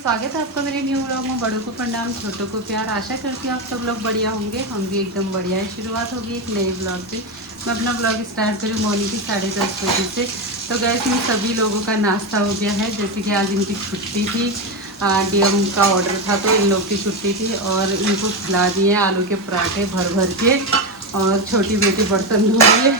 स्वागत है आपका मेरे न्यू व्लॉग में। बड़ों को प्रणाम, छोटों को प्यार। आशा करती हूँ आप सब लोग बढ़िया होंगे। हम भी एकदम बढ़िया है। शुरुआत होगी एक नए ब्लॉग से। मैं अपना ब्लॉग स्टार्ट करूँ मॉर्निंग की 10:30 बजे से। तो गैस इन सभी लोगों का नाश्ता हो गया है। जैसे कि आज इनकी छुट्टी थी, डीएम का ऑर्डर था तो इन लोग की छुट्टी थी और इनको खिला दिए आलू के पराठे भर भर के। और छोटी बेटी बर्तन धो रही है,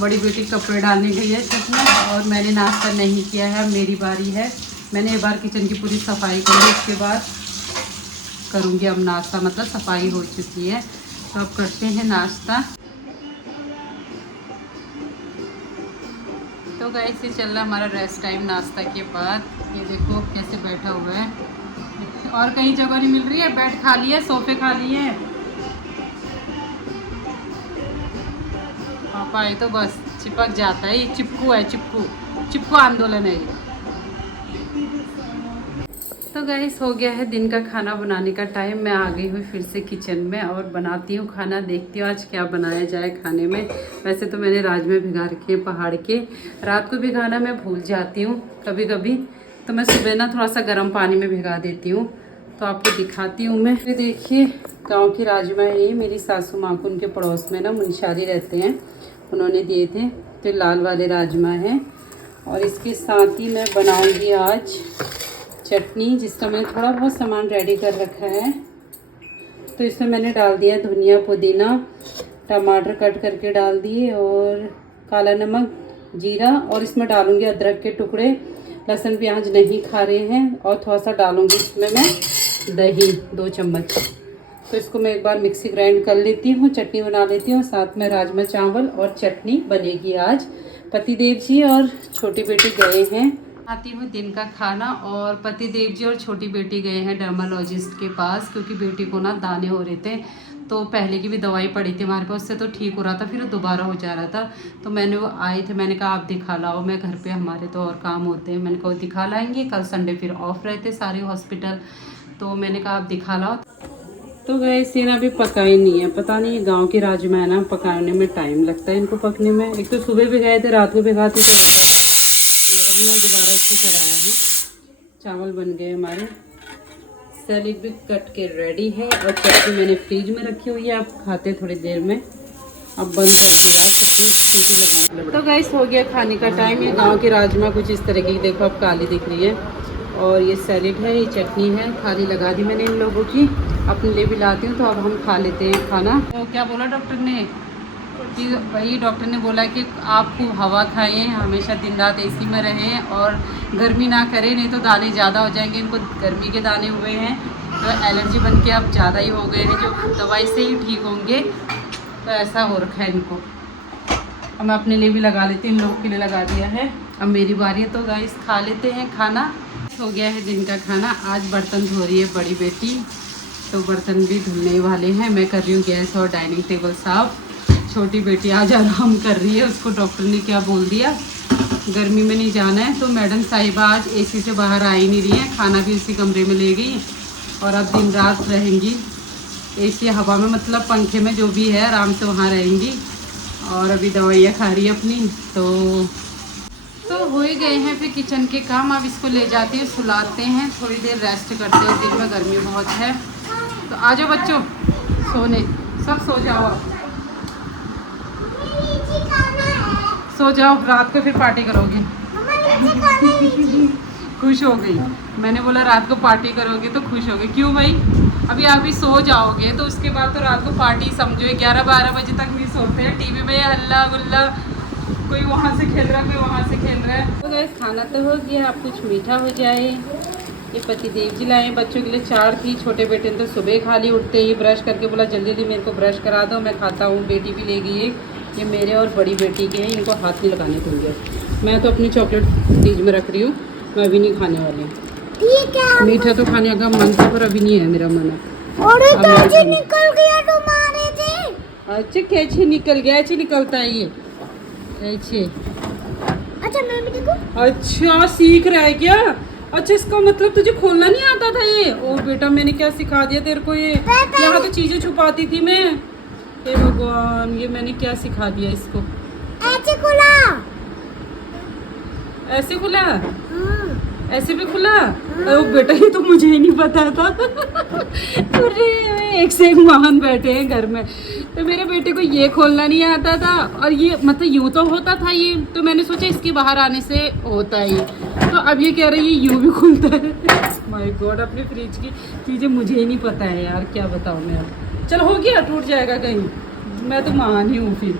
बड़ी बेटी कपड़े डालने गई है छत में। और मैंने नाश्ता नहीं किया है, मेरी बारी है। मैंने एक बार किचन की पूरी सफाई करी, उसके बाद करूँगी अब नाश्ता। मतलब सफाई हो चुकी है तो अब करते हैं नाश्ता। तो गाइस ये चल रहा हमारा रेस्ट टाइम नाश्ता के बाद। ये देखो कैसे बैठा हुआ है, और कहीं जगह नहीं मिल रही है। बेड खाली है, सोफे खाली है। पापा आए तो बस चिपक जाता है। ये चिपकू है, चिपकू आंदोलन है ये। तो गाइस हो गया है दिन का खाना बनाने का टाइम। मैं आ गई हूँ फिर से किचन में और बनाती हूँ खाना। देखती हूँ आज क्या बनाया जाए खाने में। वैसे तो मैंने राजमा भिगा रखे हैं पहाड़ के। रात को भिगाना मैं भूल जाती हूँ कभी कभी, तो मैं सुबह ना थोड़ा सा गर्म पानी में भिगा देती हूँ। तो आपको दिखाती हूँ मैं। ये देखिए गाँव की राजमा है ये। मेरी सासू माँ को उनके पड़ोस में ना मुंशारी रहते हैं, उन्होंने दिए थे। तो लाल वाले राजमा है। और इसके साथ ही मैं बनाऊँगी आज चटनी, जिसका मैंने थोड़ा बहुत सामान रेडी कर रखा है। तो इसमें मैंने डाल दिया धनिया, पुदीना, टमाटर कट करके डाल दिए और काला नमक, जीरा। और इसमें डालूंगी अदरक के टुकड़े। लहसुन प्याज नहीं खा रहे हैं। और थोड़ा सा डालूंगी इसमें मैं दही, 2 चम्मच। तो इसको मैं एक बार मिक्सी ग्राइंड कर लेती हूँ, चटनी बना लेती हूँ। साथ में राजमा चावल और चटनी बनेगी आज। पतिदेव जी और छोटी बेटी गए हैं। आती हूँ दिन का खाना। और पतिदेव जी और छोटी बेटी गए हैं डर्मालॉजिस्ट के पास, क्योंकि बेटी को ना दाने हो रहे थे। तो पहले की भी दवाई पड़ी थी हमारे पास, उससे तो ठीक हो रहा था, फिर दोबारा हो जा रहा था। तो मैंने वो आए थे, मैंने कहा आप दिखा लाओ। मैं घर पे, हमारे तो और काम होते हैं। मैंने कहा दिखा लाएंगे। कल संडे फिर ऑफ रहते सारे हॉस्पिटल, तो मैंने कहा आप दिखा लाओ। तो गए सीना अभी पका ही नहीं है। पता नहीं गाँव की राजमा है ना, पकाने में टाइम लगता है इनको पकने में। एक तो सुबह भी गए थे, रात को भिगाते थे। मैं दोबारा इसको चढ़ाया है। चावल बन गए हमारे। सैलेड भी कट के रेडी है और चटनी मैंने फ्रीज में रखी हुई है। आप खाते थोड़ी देर में। अब बंद करके यार चटनी लगाना। तो गाइस हो गया खाने का टाइम। ये गांव की राजमा कुछ इस तरह की देखो, अब काली दिख रही है। और ये सैलेड है, ये चटनी है। थाली लगा दी मैंने इन लोगों की, अपने लिए भी लाती हूँ। तो अब हम खा लेते हैं खाना। तो क्या बोला डॉक्टर ने कि वही डॉक्टर ने बोला कि आप खूब हवा खाएं, हमेशा दिन रात एसी में रहें और गर्मी ना करें, नहीं तो दाने ज़्यादा हो जाएंगे। इनको गर्मी के दाने हुए हैं तो एलर्जी बन के अब ज़्यादा ही हो गए हैं, जो दवाई से ही ठीक होंगे। तो ऐसा हो रखा है इनको। अब मैं अपने लिए भी लगा लेती हूँ, इन लोगों के लिए लगा दिया है। अब मेरी बारी है। तो गाइस खा लेते हैं खाना। हो गया है दिन का खाना। आज बर्तन धो रही है बड़ी बेटी, तो बर्तन भी धुलने वाले हैं। मैं कर रही हूँ गैस और डाइनिंग टेबल साफ। छोटी बेटी आज आराम कर रही है। उसको डॉक्टर ने क्या बोल दिया, गर्मी में नहीं जाना है। तो मैडम साहिबा आज एसी से बाहर आ ही नहीं रही है। खाना भी उसी कमरे में ले गई और अब दिन रात रहेंगी एसी हवा में, मतलब पंखे में, जो भी है आराम से वहाँ रहेंगी। और अभी दवाइयाँ खा रही है अपनी। तो हो ही गए हैं फिर किचन के काम। अब इसको ले जाते हैं, सुलाते हैं, थोड़ी देर रेस्ट करते हैं। दिन में गर्मी बहुत है। तो आ जाओ बच्चों सोने, सब सो जाओ। आप सो जाओ, रात को फिर पार्टी करोगे। खुश हो गई। मैंने बोला रात को पार्टी करोगे तो खुश हो गई। क्यों भाई? अभी आप भी सो जाओगे तो उसके बाद तो रात को पार्टी समझो। 11-12 बजे तक नहीं सोते हैं। टीवी में हल्ला गुल्ला, कोई वहाँ से खेल रहा है, कोई वहाँ से खेल रहा है। तो गैस खाना तो हो गया, अब कुछ मीठा हो जाए। ये पतिदेव जी लाए बच्चों के लिए चाट थी। छोटे बेटे ने तो सुबह खा ली, उठते ही ब्रश करके बोला जल्दी जल्दी मेरे को ब्रश करा दो, मैं खाता हूँ। बेटी भी ले गई है। ये मेरे और बड़ी बेटी के हैं, इनको हाथ नहीं लगाने दूँगी। मैं तो अपनी चॉकलेट फ्रीज में रख रही हूँ, मैं अभी नहीं खाने वाली हूँ। मीठा तो खाने का मन था पर अभी नहीं है मेरा मन। तो निकल गया तुम्हारे थे। अच्छा कैसे निकल गया? ऐसे निकलता है ये ऐसे। अच्छा मैं भी देखूं? अच्छा सीख रहा है क्या? अच्छा इसका मतलब तुझे खोलना नहीं आता था ये? ओ बेटा मैंने क्या सिखा दिया तेरे को ये? यहाँ तो चीजें छुपाती थी मैं। हे भगवान, ये मैंने क्या सिखा दिया इसको? ऐसे खुला। ऐसे खुला? ऐसे भी खुला? अरे बेटा ये तो मुझे ही नहीं पता था। अरे एक से एक महान बैठे हैं घर में। तो मेरे बेटे को ये खोलना नहीं आता था, और ये मतलब यूँ तो होता था ये, तो मैंने सोचा इसके बाहर आने से होता है ये, तो अब ये कह रहे हैं ये यूँ भी खुलता है। माय गॉड, अपने फ्रिज की चीज़ें मुझे ही नहीं पता है यार, क्या बताऊँ मैं अब। चलो हो गया, टूट जाएगा कहीं, मैं तो महान ही हूँ फिर।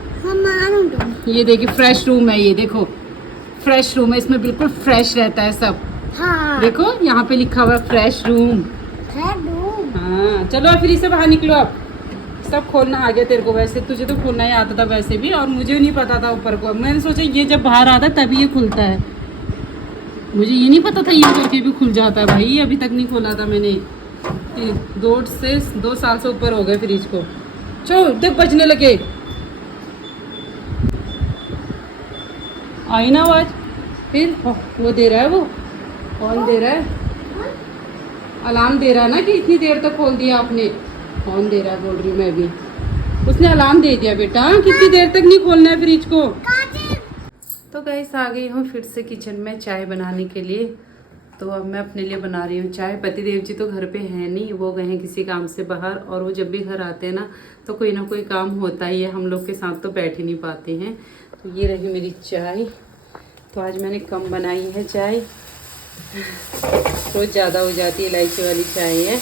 ये देखिए फ्रेश रूम है, ये देखो फ्रेश रूम है, इसमें बिल्कुल फ्रेश रहता है सब। हाँ। देखो यहाँ पे लिखा हुआ है फ्रेश रूम। हाँ चलो फिर इसे बाहर निकलो आप। सब खोलना आ गया तेरे को, वैसे तुझे तो खोलना ही आता था वैसे भी, और मुझे नहीं पता था ऊपर को। मैंने सोचा ये जब बाहर आता तभी ये खुलता है, मुझे ये नहीं पता था ये करके भी खुल जाता है भाई। अभी तक नहीं खोला था मैंने, 2 साल से ऊपर हो गए फ्रिज को। चलो देख बजने लगे, आई ना आवाज। फिर वो दे रहा है, वो कौन दे रहा है? अलार्म दे रहा है ना कि इतनी देर तक खोल दिया आपने। कौन दे रहा है बोल रही हूँ मैं भी, उसने अलार्म दे दिया बेटा, कितनी देर तक नहीं खोलना है फ्रिज को। तो गाइस आ गई हूँ फिर से किचन में चाय बनाने के लिए। तो अब मैं अपने लिए बना रही हूँ चाय। पतिदेव जी तो घर पे हैं नहीं, वो गए हैं किसी काम से बाहर, और वो जब भी घर आते हैं ना कोई काम होता ही है, हम लोग के साथ तो बैठ ही नहीं पाते हैं। तो ये रही मेरी चाय। तो आज मैंने कम बनाई है चाय, रोज़ ज़्यादा हो जाती है, इलायची वाली चाय है।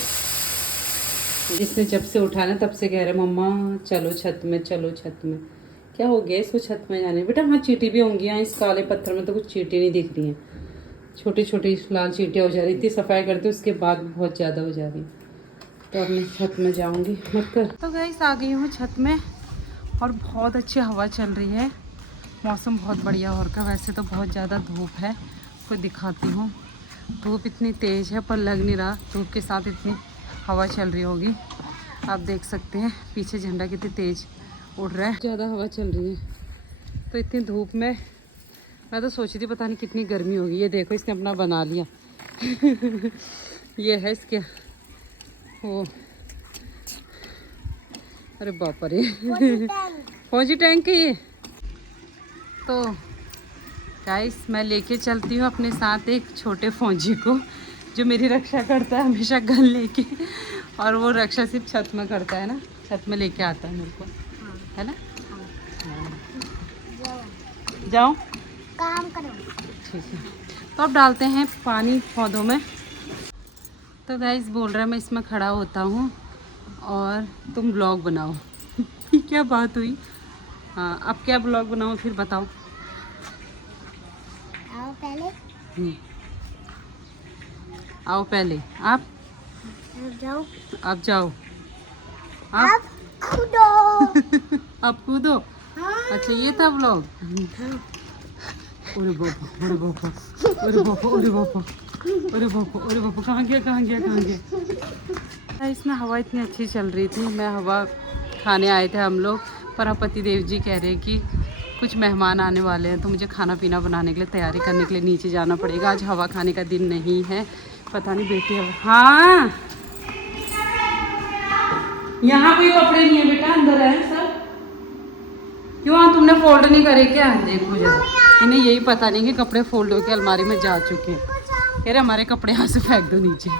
जिसने जब से उठा ना तब से कह रहे मम्मा चलो छत में, चलो छत में। क्या हो गया इसको छत में जाने? बेटा हाँ चींटी भी होंगी, यहाँ इस काले पत्थर में तो कुछ चींटी नहीं दिख रही हैं, छोटी छोटी लाल चींटियाँ हो जा रही थी, सफाई करते उसके बाद बहुत ज़्यादा हो जा रही। तो अब मैं छत में जाऊँगी मत कर। तो गाइस आ गई हूँ छत में, और बहुत अच्छी हवा चल रही है, मौसम बहुत बढ़िया हो रखा। वैसे तो बहुत ज़्यादा धूप है, आपको दिखाती हूँ। धूप इतनी तेज़ है पर लग नहीं रहा, धूप के साथ इतनी हवा चल रही होगी। आप देख सकते हैं पीछे झंडा कितनी तेज़ उड़ रहा है, ज़्यादा हवा चल रही है। तो इतनी धूप में मैं तो सोची थी पता नहीं कितनी गर्मी होगी। ये देखो इसने अपना बना लिया। ये है इसके वो, अरे बाप रे फौजी टैंक है ये। तो गाइस मैं लेके चलती हूँ अपने साथ एक छोटे फौजी को, जो मेरी रक्षा करता है हमेशा गन लेके, और वो रक्षा सिर्फ छत में करता है ना, छत में लेके आता है मेरे को, है ना। जाओ काम करो। ठीक है, तो अब डालते हैं पानी पौधों में। तो गाइस बोल रहा है मैं इसमें खड़ा होता हूँ और तुम ब्लॉग बनाओ। क्या बात हुई? हाँ अब क्या ब्लॉग बनाओ फिर बताओ। आओ पहले। आओ पहले आप जाओ। अब जाओ आप कूदो। अब कूदो। हाँ। अच्छा ये था ब्लॉग। अरे बापा, अरे बापा, अरे बापा, अरे बापा, अरे बापा, अरे बापा, कहाँ गया कहाँ गया कहाँ गया। इसमें हवा इतनी अच्छी चल रही थी, मैं हवा खाने आए थे हम लोग, पर पति देव जी कह रहे हैं कि कुछ मेहमान आने वाले हैं, तो मुझे खाना पीना बनाने के लिए तैयारी करने के लिए नीचे जाना पड़ेगा। आज हवा खाने का दिन नहीं है, पता नहीं बेटी है। हाँ यहाँ कोई कपड़े नहीं है बेटा, अंदर है सब। क्यों तुमने फोल्ड नहीं करे क्या? देखो जरा, इन्हें यही पता नहीं कि कपड़े फोल्ड होकर अलमारी में जा चुके हैं। कह रहे हमारे कपड़े यहाँ से फेंक दो नीचे।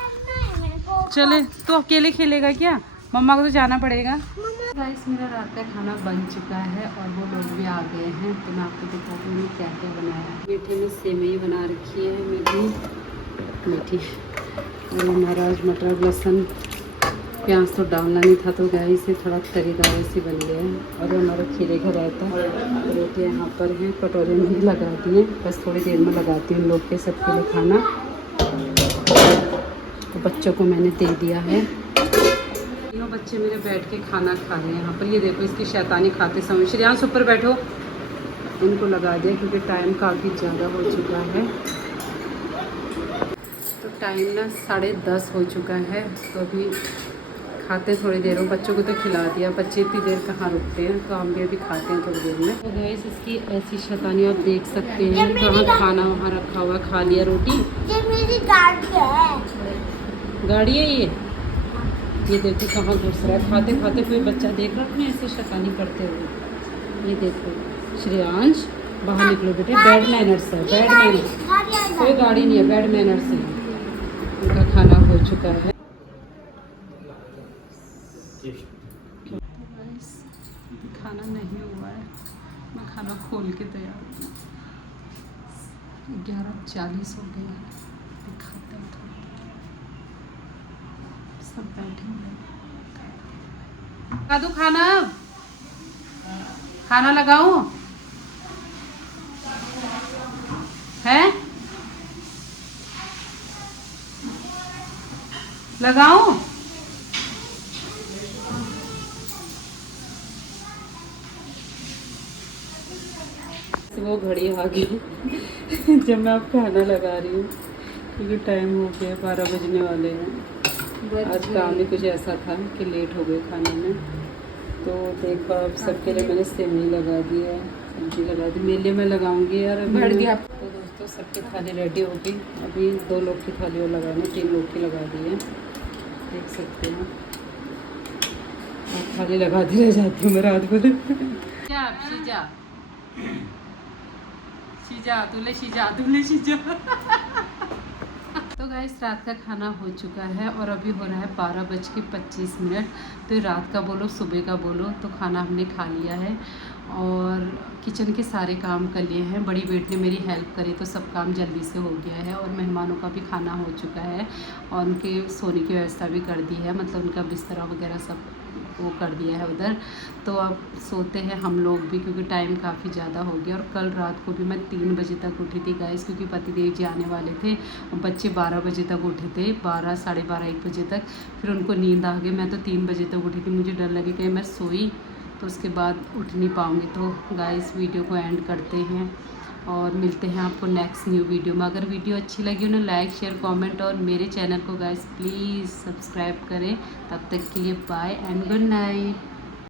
चले तो अकेले खेलेगा क्या? मम्मा को तो जाना पड़ेगा। गाइस मेरा रात का खाना बन चुका है और वो लोग भी आ गए हैं, तो मैं आपको दिखाती हूँ क्या क्या बनाया। मीठे में सेवई बना रखी है मीठी, और हमारा आज मटर लहसुन प्याज तो डालना नहीं था, तो गाय से थोड़ा तरीदार ऐसी बन गया है। और हमारा खीरे का रायता, रोटी यहाँ पर है, कटोरे में भी लगा दी है, बस थोड़ी देर में लगाती हूँ इन लोग के सबके लिए खाना। तो बच्चों को मैंने दे दिया है, तीनों बच्चे मेरे बैठ के खाना खा रहे हैं यहाँ पर। ये देखो इसकी शैतानी खाते समय, श्रेयांश ऊपर बैठो, इनको लगा दिया क्योंकि टाइम काफ़ी ज़्यादा हो चुका है। तो टाइम ना 10:30 हो चुका है, तो अभी खाते थोड़ी देर हो। बच्चों को तो खिला दिया, बच्चे इतनी देर कहाँ रुकते हैं, तो हम भी अभी खाते हैं थोड़ी देर में। तो गाइस इसकी ऐसी शैतानी आप देख सकते हैं, कहाँ खाना वहाँ रखा हुआ, खा लिया रोटी। ये मेरी गाड़ी है। गाड़ी है ये देखो कहाँ घुस रहा है, खाते खाते कोई बच्चा देख रहा है अपने ऐसे शैतानी करते हुए। ये देखो श्रेयांश, बाहर निकलो बेटे, बैड मैनर्स है, बैड मैनर्स। कोई गाड़ी नहीं है, बैड मैनर्स है। उनका खाना हो चुका है। खाना नहीं हुआ है, मैं खाना खोल के तैयार। 11:40 हो गया है, दिखाते हैं थोड़ा। सब बैठे हुए हैं। लगा दूँ खाना? खाना लगाऊं? है लगाऊं? वो घड़ी आ गई जब मैं अब खाना लगा रही हूँ, क्योंकि टाइम हो गया, 12 बजने वाले हैं। आज काम भी कुछ ऐसा था कि लेट हो गए खाने में। तो देखो अब सबके लिए मैंने सेवई लगा दी है, सब्जी लगा दी। मेरे लिए मैं लगाऊंगी यार, भर दिया। तो दोस्तों सबकी थाली रेडी हो गई। अभी 2 लोग की थाली और लगाने, 3 लोग की लगा दी है, देख सकते हैं। थाली लगाती रह जाती हूँ मैं रात भर। शीजा। तो गाइस रात का खाना हो चुका है और अभी हो रहा है 12:25। तो रात का बोलो सुबह का बोलो, तो खाना हमने खा लिया है और किचन के सारे काम कर लिए हैं। बड़ी बेट ने मेरी हेल्प करी तो सब काम जल्दी से हो गया है और मेहमानों का भी खाना हो चुका है और उनके सोने की व्यवस्था भी कर दी है, मतलब उनका बिस्तरा वगैरह सब वो कर दिया है उधर। तो अब सोते हैं हम लोग भी, क्योंकि टाइम काफ़ी ज़्यादा हो गया। और कल रात को भी मैं 3 बजे तक उठी थी गाइस, क्योंकि पतिदेव जी आने वाले थे और बच्चे 12 बजे तक उठे थे, 12, साढ़े 12, 1 बजे तक। फिर उनको नींद आ गई। मैं तो 3 बजे तक उठी थी, मुझे डर लगे कहीं मैं सोई तो उसके बाद उठ नहीं पाऊँगी। तो गाइस वीडियो को एंड करते हैं और मिलते हैं आपको नेक्स्ट न्यू वीडियो में। अगर वीडियो अच्छी लगी उन्हें लाइक शेयर कमेंट और मेरे चैनल को गाइस प्लीज़ सब्सक्राइब करें। तब तक के लिए बाय एंड गुड नाइट।